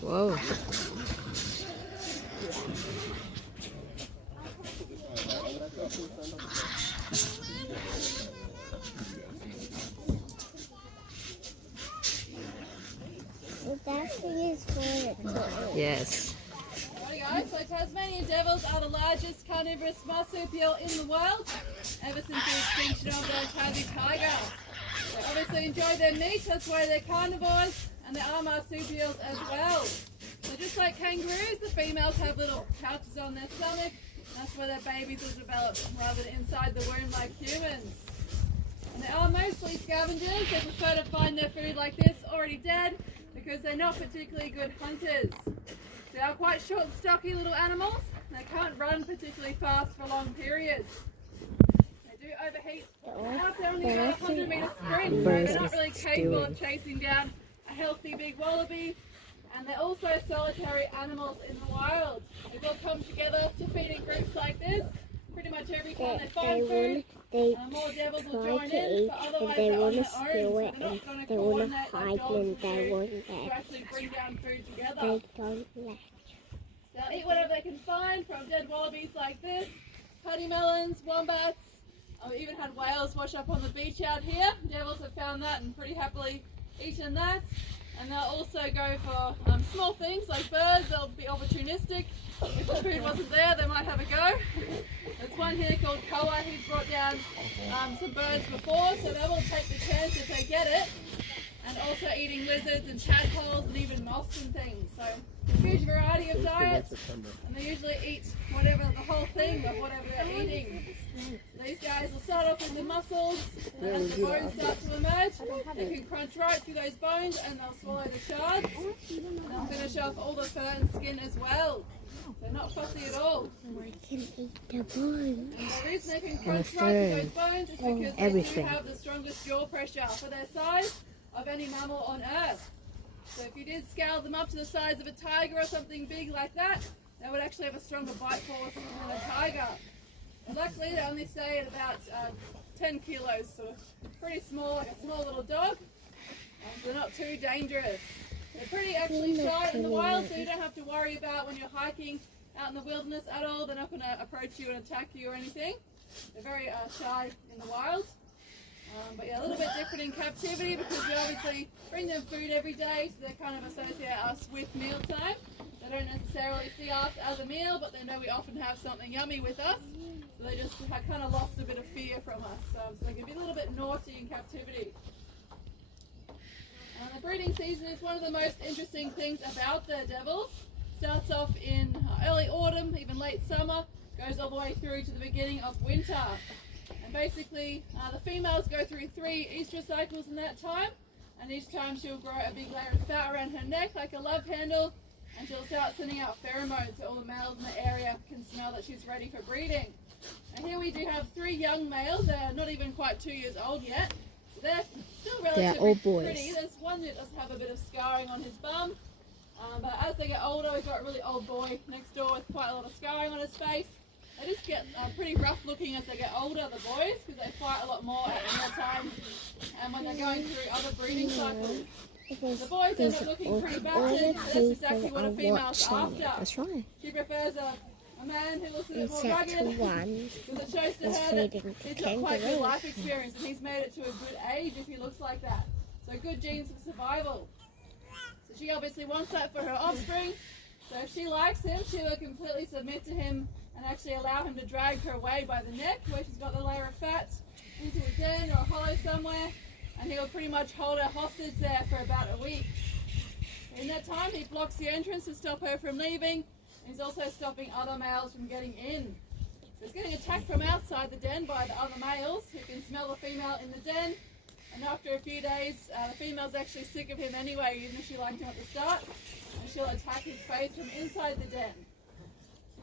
Whoa. Yes. Righty guys, so Tasmanian devils are the largest carnivorous marsupial in the world ever since the extinction of the Tassie tiger. They obviously enjoy their meat, that's why they're carnivores, and they are marsupials as well. So just like kangaroos, the females have little pouches on their stomach, that's where their babies will develop rather than inside the womb like humans. And they are mostly scavengers. They prefer to find their food like this already dead because they're not particularly good hunters. They are quite short and stocky little animals. They can't run particularly fast for long periods. They do overheat after only about a 100-metre sprint, so they're not really capable of chasing down a healthy big wallaby. And they're also solitary animals in the wild. They will come together to feed in groups like this. Pretty much every time they find food, more devils will join in, but otherwise they're on their own, so they're not going to coordinate like dogs to actually bring down food together. They'll eat whatever they can find, from dead wallabies like this, putty melons, wombats. We've even had whales wash up on the beach out here. Devils have found that and pretty happily eaten that. And they'll also go for small things like birds. They'll be opportunistic. If the food wasn't there, they might have a go. There's one here called Koa. He's brought down some birds before, so they will take the chance if they get it. And also eating lizards and tadpoles and even moths and things. So huge variety of diets, and they usually eat whatever, the whole thing of whatever they're eating. These guys will start off with the muscles, and as the bones start to emerge, they can crunch right through those bones and they'll swallow the shards. And they'll finish off all the fur and skin as well. They're not fussy at all. I can eat the bones. And the reason they can crunch right through those bones is because they do have the strongest jaw pressure for their size of any mammal on Earth. So if you did scale them up to the size of a tiger or something big like that, they would actually have a stronger bite force than a tiger. And luckily they only stay at about 10 kilos, so pretty small, like a small little dog. So they're not too dangerous. They're pretty actually shy in the wild, so you don't have to worry about when you're hiking out in the wilderness at all. They're not going to approach you and attack you or anything. They're very shy in the wild. But yeah, a little bit different in captivity because we obviously bring them food every day, so they kind of associate us with mealtime. They don't necessarily see us as a meal, but they know we often have something yummy with us. So they just have kind of lost a bit of fear from us. So they can be a little bit naughty in captivity. The breeding season is one of the most interesting things about the devils. Starts off in early autumn, even late summer, goes all the way through to the beginning of winter. And basically, the females go through 3 estrous cycles in that time, and each time she'll grow a big layer of fat around her neck like a love handle, and she'll start sending out pheromones so all the males in the area can smell that she's ready for breeding. And here we do have 3 young males. They're not even quite 2 years old yet, so they're still relatively pretty. There's one that does have a bit of scarring on his bum, but as they get older, we've got a really old boy next door with quite a lot of scarring on his face. They just get pretty rough looking as they get older, the boys, because they fight a lot more at meal time and when they're going through other breeding cycles. The boys end up looking pretty battered. That's exactly what a female's after. That's right. She prefers a man who looks a bit more rugged, because it shows to her that he's got quite good life experience and he's made it to a good age if he looks like that. So good genes for survival. So she obviously wants that for her offspring. So if she likes him, she will completely submit to him and actually allow him to drag her away by the neck, where she's got the layer of fat, into a den or a hollow somewhere, and he'll pretty much hold her hostage there for about a week. In that time, he blocks the entrance to stop her from leaving, and he's also stopping other males from getting in. So he's getting attacked from outside the den by the other males who can smell the female in the den, and after a few days, the female's actually sick of him anyway, even if she liked him at the start, and she'll attack his face from inside the den.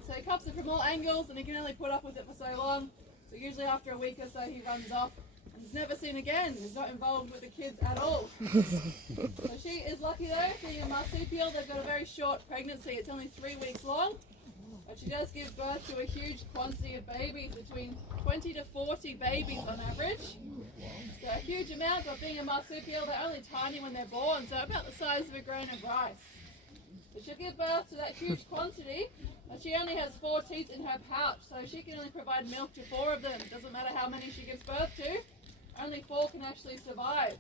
So he cops it from all angles, and he can only put up with it for so long. So usually after a week or so he runs off and is never seen again. He's not involved with the kids at all. So she is lucky though, being a marsupial. They've got a very short pregnancy. It's only 3 weeks long. But she does give birth to a huge quantity of babies, between 20 to 40 babies on average. So a huge amount, but being a marsupial, they're only tiny when they're born, so about the size of a grain of rice. But she'll give birth to that huge quantity, but she only has 4 teats in her pouch, so she can only provide milk to 4 of them. It doesn't matter how many she gives birth to, only 4 can actually survive.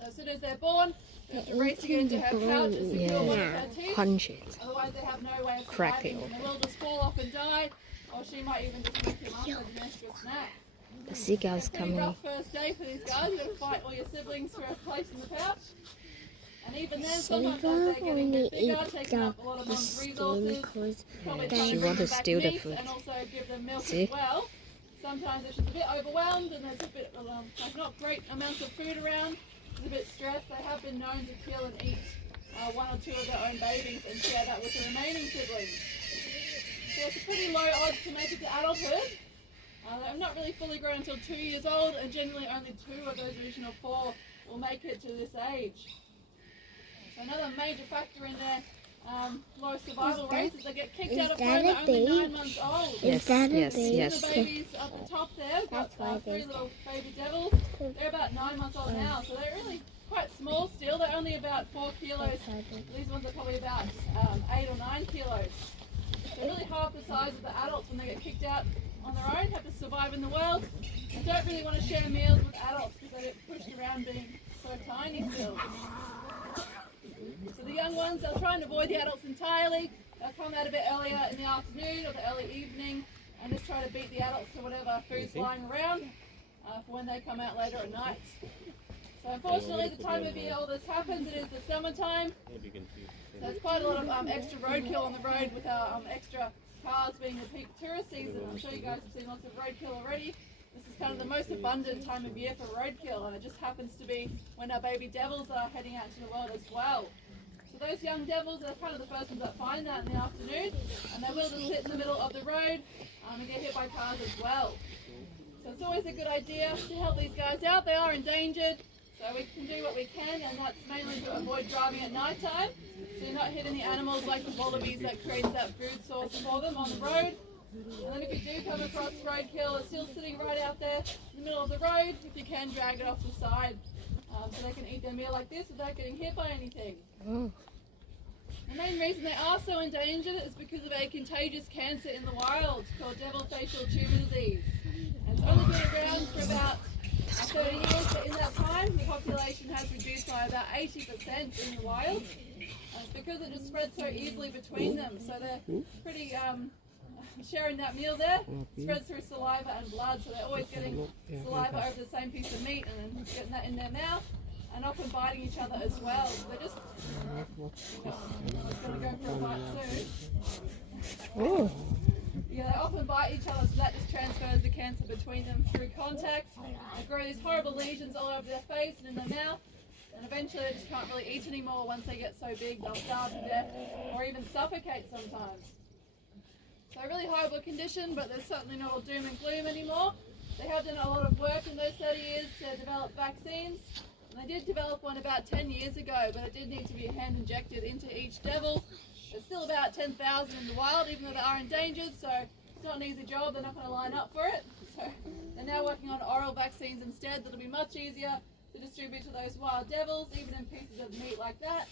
So as soon as they're born, they have to race to get into her pouch and secure one of her teeth. Punch it. Otherwise they have no way of Crack it surviving. They will just fall off and die, or she might even just pick him up as an extra snack. The seagulls Pretty coming. rough first day for these guys. You've got to fight all your siblings for a place in the pouch. And even then, sometimes as they're getting bigger, taking up a lot of mom's resources, probably trying She to bring wants to them back steal the meat food. and also give them milk See? as well. Sometimes if she's a bit overwhelmed and there's a bit like not great amounts of food around, she's a bit stressed, they have been known to kill and eat 1 or 2 of their own babies and share that with the remaining siblings. So it's a pretty low odds to make it to adulthood. They're not really fully grown until 2 years old, and generally only 2 of those original 4 will make it to this age. So another major factor in their low survival rates is they get kicked out of home at only 9 months old. Yes, yes. The babies up the top there, we've got 3 little baby devils. They're about 9 months old now, so they're really quite small still. They're only about 4 kilos. These ones are probably about 8 or 9 kilos. They're really half the size of the adults when they get kicked out on their own, have to survive in the wild, and don't really want to share meals with adults because they get pushed around being so tiny still. So the young ones, they'll try and avoid the adults entirely. They'll come out a bit earlier in the afternoon or the early evening and just try to beat the adults to whatever food's lying around for when they come out later at night. So unfortunately, the time of year all this happens, it is the summertime. So there's quite a lot of extra roadkill on the road with our extra cars being the peak tourist season. I'm sure you guys have seen lots of roadkill already. This is kind of the most abundant time of year for roadkill, and it just happens to be when our baby devils are heading out into the world as well. So those young devils are kind of the first ones that find that in the afternoon, and they will just sit in the middle of the road and get hit by cars as well. So it's always a good idea to help these guys out. They are endangered, so we can do what we can, and that's mainly to avoid driving at night time, so you're not hitting the animals like the wallabies that creates that food source for them on the road. And then if you do come across roadkill, it's still sitting right out there in the middle of the road. If you can, drag it off the side so they can eat their meal like this without getting hit by anything. Oh. The main reason they are so endangered is because of a contagious cancer in the wild called devil facial tumour disease. And it's only been around for about 30 years, but in that time the population has reduced by about 80% in the wild. And it's because it just spreads so easily between them, so they're pretty sharing that meal there, spreads through saliva and blood, so they're always getting saliva over the same piece of meat and then getting that in their mouth, and often biting each other as well. So they're just going to go for a bite soon. Oh. Yeah, they often bite each other, so that just transfers the cancer between them through contact. They grow these horrible lesions all over their face and in their mouth, and eventually they just can't really eat anymore. Once they get so big, they'll starve to death or even suffocate sometimes. So a really horrible condition, but there's certainly not all doom and gloom anymore. They have done a lot of work in those 30 years to develop vaccines. And they did develop one about 10 years ago, but it did need to be hand injected into each devil. There's still about 10,000 in the wild, even though they are endangered, so it's not an easy job. They're not going to line up for it. So they're now working on oral vaccines instead. That'll be much easier to distribute to those wild devils, even in pieces of meat like that,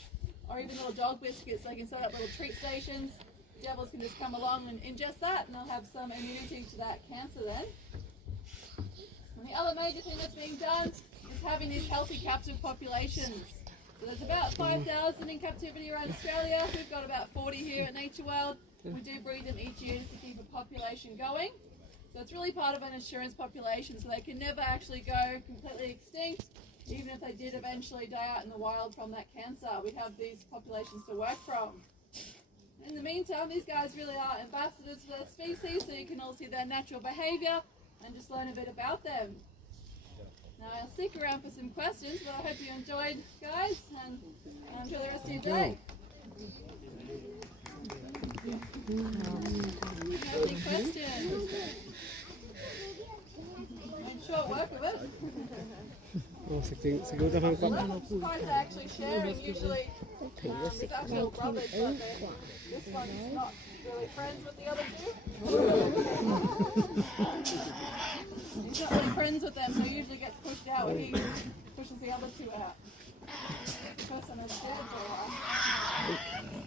or even little dog biscuits. So you can set up little treat stations. Devils can just come along and ingest that, and they'll have some immunity to that cancer then. And the other major thing that's being done is having these healthy captive populations. So there's about 5,000 in captivity around Australia. We've got about 40 here at Nature World. We do breed them each year to keep a population going. So it's really part of an insurance population, so they can never actually go completely extinct. Even if they did eventually die out in the wild from that cancer, we have these populations to work from. In the meantime, these guys really are ambassadors for their species, so you can all see their natural behaviour and just learn a bit about them. Now I'll stick around for some questions, but I hope you enjoyed, guys, and enjoy the rest of your day. Any questions? Made short work of it. Guys are actually sharing usually. It's actual brothers, but this one's not really friends with the other two. He's not really friends with them, so he usually gets pushed out when he pushes the other two out. The person is scared for a while.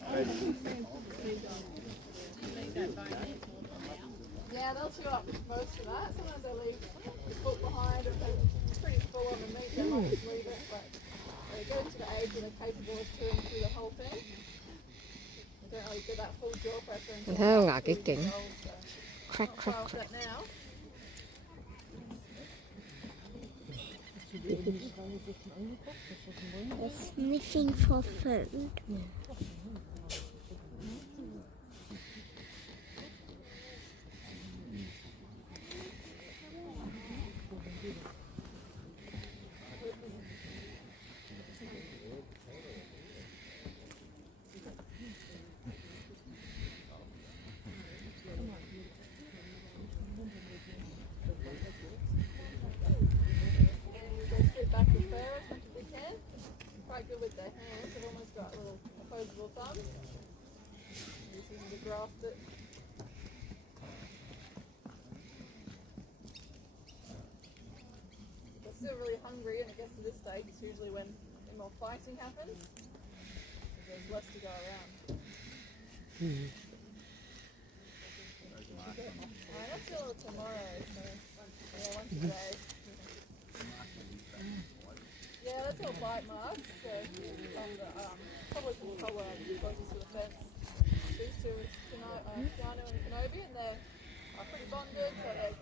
chew up most of that. Sometimes they leave the foot behind if they're pretty full on the meat, they might just leave it, but they get to the age where they're capable of chewing through the whole thing. They don't really get that full jaw pressure until Thấy không ạ, about cái 2 kiện years old, so crack not crack far off crack. that now. They're sniffing for food. Back the fur as much as they can. Quite good with their hands. They've almost got little opposable thumbs. Just using to grasp it. They're still really hungry, and it gets to this stage. It's usually when more fighting happens. Because there's less to go around. That's still tomorrow. So yeah, once a day. Yeah, that's all bite marks. So on the probably some collar dodges to the fence. These two is Keanu and Kenobi, and they're pretty bonded. So they're